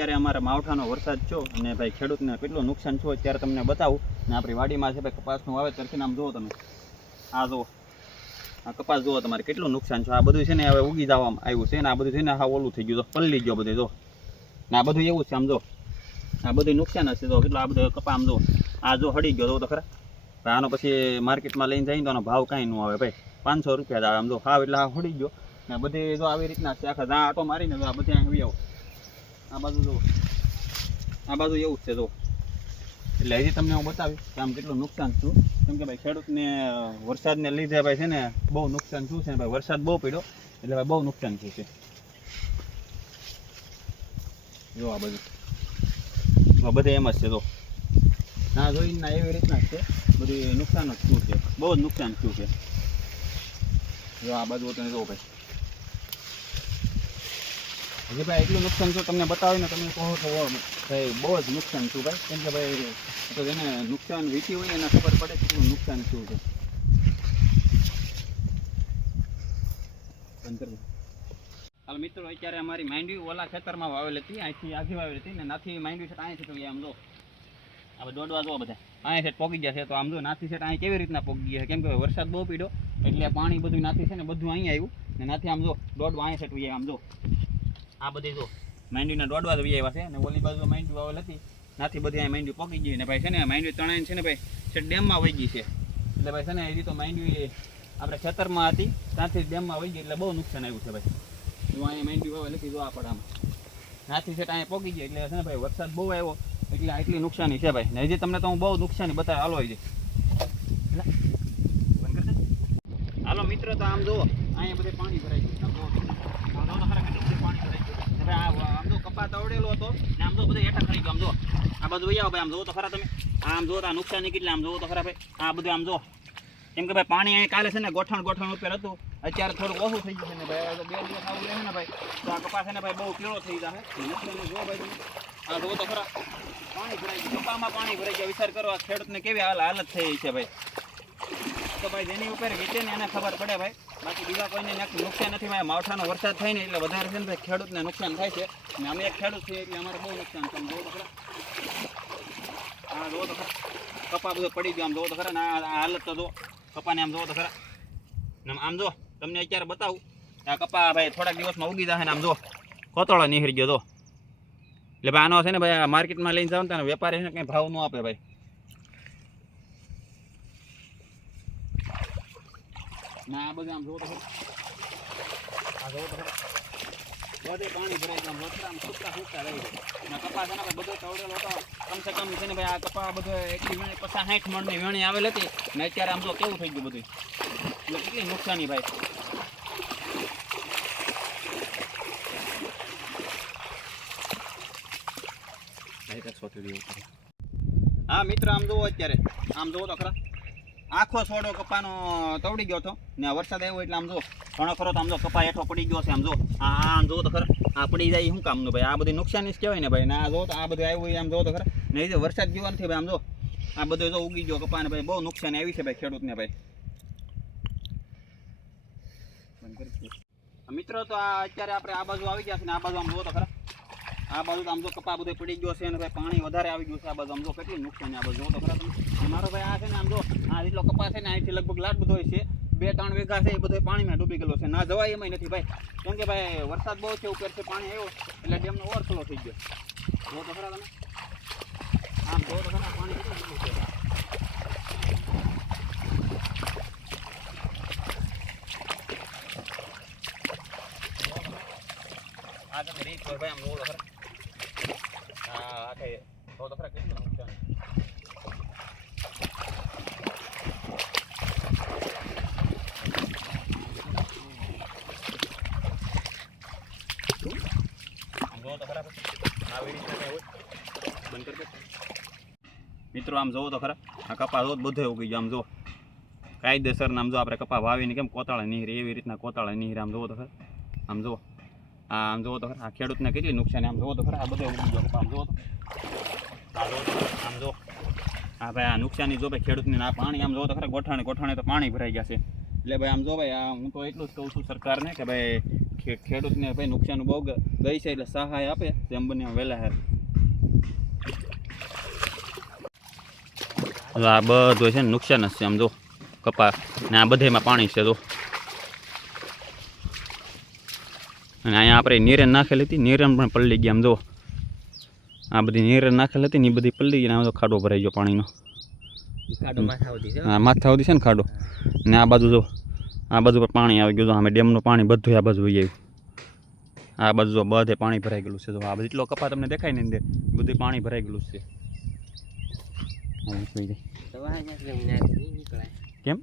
અત્યારે અમારા માવઠાનો વરસાદ છો અને ભાઈ ખેડૂતને કેટલું નુકસાન છો અત્યારે તમને બતાવું ને આપણી વાડીમાં છે ભાઈ કપાસનું વાવેતર છે ને આમ જુઓ તમે આ જુઓ આ કપાસ જુઓ તમારે કેટલું નુકસાન છે આ બધું છે ને હવે ઉગી જવામાં આવ્યું છે ને આ બધું છે ને હા ઓલું થઈ ગયું તો પલળી ગયો બધું જો ને આ બધું એવું છે આમ જો આ બધું નુકસાન હશે તો કેટલું આ બધું કપા આમ જો આ જો હળી ગયો તો ખરા આનો પછી માર્કેટમાં લઈને જઈને તો આનો ભાવ કાંઈ ન આવે ભાઈ 500 રૂપિયા જ આવે આમ જો હાવ એટલે હા હળી ગયો ને બધી જો આવી રીતના છે આખા જ્યાં આટો મારીને જો આ બધી આવી આવો આ બાજુ જો આ બાજુ એવું જ છે જો એટલે હજી તમને હું બતાવીશ કે આમ કેટલું નુકસાન થયું કેમ કે ભાઈ ખેડૂતને વરસાદને લીધે ભાઈ છે ને બહુ નુકસાન થયું છે ભાઈ વરસાદ બહુ પડ્યો એટલે ભાઈ બહુ નુકસાન થયું છે જો આ બધું બધે એમ જ છે જો ના જોઈને ના એવી રીતના જ છે બધું નુકસાન જ થયું છે બહુ જ નુકસાન થયું છે જો આ બાજુ તમે જો ભાઈ હજી ભાઈ એટલું નુકસાન જો તમને બતાવીને તમે કહો તો ભાઈ બહુ જ નુકસાન થયું ભાઈ કેમ કે ભાઈ તો એને નુકસાન વીતી હોય એને ખબર પડે કેટલું નુકસાન થયું છે હાલ મિત્રો અત્યારે અમારી માંડવી ઓલા ખેતરમાં વાવેલી હતી અહીંથી આખી વાવેલી હતી ને નાથી માંડવી છે અહીંથી તો આમ જો હવે દોડવા જો બધા અહીં સેટ પોગી ગયા છે તો આમ જો નાથી સેટ અહીં કેવી રીતના પોગી ગયા છે કેમ કે વરસાદ બહુ પડ્યો એટલે પાણી બધું નાથી છે ને બધું અહીં આવ્યું ને નાથી આમ જો દોડવા અહીં સેટ આમ જો આ બધી જો માંડવીના દોડવા જ આવ્યા છે ને ઓલી બાજુ માંડવી વાવેલ હતી નાથી બધી અહીં માંડવી પોગી ગઈ ને ભાઈ છે ને માંડવી તણાઈને છે ને ભાઈ છે ડેમમાં વહી ગઈ છે એટલે ભાઈ છે ને એવી તો માંડવી આપણે ખેતરમાં હતી ત્યાંથી ડેમમાં વહી ગઈ એટલે બહુ નુકસાન આવ્યું છે ભાઈ જો અહીંયા માંડવી વાવેલ હતી જો આ પડામાં નાથી સેટ અહીંયા પોગી ગઈ એટલે છે ને ભાઈ વરસાદ બહુ આવ્યો એટલે આટલી નુકસાની છે ભાઈ ને હજી તમને તો હું બહુ નુકસાની બતાવે હાલો હજી હાલો મિત્ર તો આમ જુઓ અહીંયા બધે પાણી ભરાઈ ગયું પાણી ભરાઈ ગયું આમ જો કપા તવડેલો હતો ને આમ જો બધું હેઠા ખરી ગયો આમ જો આ બધું વહી આવો ભાઈ આમ જુઓ તો ખરા તમે આમ જુઓ તો આ નુકસાની કેટલી આમ જુઓ તો ખરા ભાઈ આ બધું આમ જો કેમ કે ભાઈ પાણી અહીં કાલે છે ને ગોઠણ ઉપર હતું અત્યારે થોડું ઓછું થઈ ગયું છે ને ભાઈ 2 દિવસ આવું રહે ને ભાઈ તો આ કપાસ છે ને ભાઈ બહુ પીળો થઈ જાય નુકસાન જો ભાઈ આ જુઓ તો ખરા પાણી ભરાઈ ગયું કપામાં પાણી ભરાઈ ગયા વિચાર કરો આ ખેડૂતને કેવી હાલત થઈ છે ભાઈ તો ભાઈ જેની ઉપર વીતે ને એને ખબર પડે ભાઈ બાકી બીજા કોઈને નુકસાન નથી ભાઈ માવઠાનો વરસાદ થાય ને એટલે વધારે છે ને ભાઈ ખેડૂતને નુકસાન થાય છે અને અમે એક ખેડૂત છીએ એટલે અમારે બહુ નુકસાન છે જુઓ તો ખરા હા જુઓ તો ખરા કપા બધો પડી ગયો આમ જુઓ તો ખરા ને આ હાલત તો જો કપાને આમ જુઓ તો ખરા આમ જો તમને અત્યારે બતાવું આ કપા ભાઈ થોડાક દિવસમાં ઉગી જશે ને આમ જો કોતળો નીકળી ગયો તો એટલે ભાઈ આનો છે ને ભાઈ માર્કેટમાં લઈને જાવ ને વેપારી છે કંઈ ભાવ ન આપે ભાઈ ના આ બધું આમ જોવો તો આ જોવો તો બધે પાણી ભરાઈ ગયું વચરામ સુકતા રહી ગયું કપાસ છે ને બધો તવડેલો હતો કમસે કમ છે ને ભાઈ આ કપા બધો 50-60 મણની વેણી આવેલ હતી ને અત્યારે આમ જો કેવું થઈ ગયું બધું એટલે કેટલી નુકસાની ભાઈ હા મિત્ર આમ જુઓ અત્યારે આમ જુઓ તો ખરા આખો છોડો કપાનો તવડી ગયો હતો ને વરસાદ આવ્યો એટલે આમ જો ઘણો ખરો તો આમ જો કપા હેઠો પડી ગયો છે આમ જો આમ જો તો ખરા આ પડી જાય શું કામનું ભાઈ આ બધી નુકસાની જ કહેવાય ને ભાઈ ને આ જો તો આ બધું આવ્યું આમ જો તો ખરા ને એ વરસાદ જેવા નથી ભાઈ આમ જો આ બધું જો ઉગી ગયો કપાને ભાઈ બહુ નુકસાની આવી છે ભાઈ ખેડૂતને ભાઈ મિત્રો તો આ અત્યારે આપણે આ બાજુ આવી ગયા છે ને આ બાજુ આમ જો તો ખરા આ બાજુ આમ જો કપા બધો પડી ગયો છે અને ભાઈ પાણી વધારે આવી ગયું છે આ બાજુ આમ જો કેટલું નુકસાન આ બાજુ તો ખરા તમે મારો ભાઈ આ છે ને આમ જો આ જેટલો કપા છે ને અહીંથી લગભગ લાખ બધો છે 2-3 વીઘા છે એ બધો પાણીમાં ડૂબી ગયેલો છે ના જવાય એમાંય નથી ભાઈ કેમ કે ભાઈ વરસાદ બહુ છે ઉપરથી પાણી આવ્યો એટલે ડેમનો ઓવરફ્લો થઈ ગયો જો તો ખરા તમે આમ જો તો ખરા પાણી કેટલું છે આ તમે રીત ભાઈ આમ જો તો ખરા આ કે તો ખરા કેટલું નુકસાન મિત્રો આમ જોવો તો ખરા આ કપા જો બધે ઉગી ગયો આમ જો કાયદેસર આમ જો આપણે કપા વાવીને કેમ કોતાળા નીહરે એવી રીતના કોતાળા નીહરે આમ જોવો તો ખરા આમ જો આમ જોવો તો ખરા આ ખેડૂતને કેટલી નુકસાન આમ જોવો તો ખરા આ બધે ઉગી ગયો કપા આમ જોવો તો આ જો આમ જો હા ભાઈ આ નુકસાની જો ભાઈ ખેડૂતને આ પાણી આમ જોવો તો ખરા ગોઠાણે તો પાણી ભરાઈ ગયા છે એટલે ભાઈ આમ જો ભાઈ આ હું તો એટલું જ કહું છું સરકારને કે ભાઈ ખેડૂતને ભાઈ નુકસાન બહુ ગઈ છે એટલે સહાય આપે તેમ બને વહેલા હાર. આ બધું છે ને નુકસાન જ છે આમ જો કપા ને આ બધેમાં પાણી છે જો. અને અહીંયા આપણે નીરણ નાખેલી હતી, નીરણ પણ પલળી ગયા આમ જો. આ બધી નીરણ નાખેલી હતી ને એ બધી પલળી ગઈ. આમ તો ખાડો ભરાઈ ગયો પાણીનો. હા માથા સુધી છે ને ખાડો. ને આ બાજુ જો આ બાજુ પર પાણી આવી ગયું. અમે ડેમનું પાણી બધું આ બાજુ વહી આવ્યું. આ બાજુ જો બધે પાણી ભરાઈ ગયેલું છે. જો આ બધું એટલો કપા તમને દેખાય ને અંદર બધું પાણી ભરાઈ ગયેલું છે. કેમ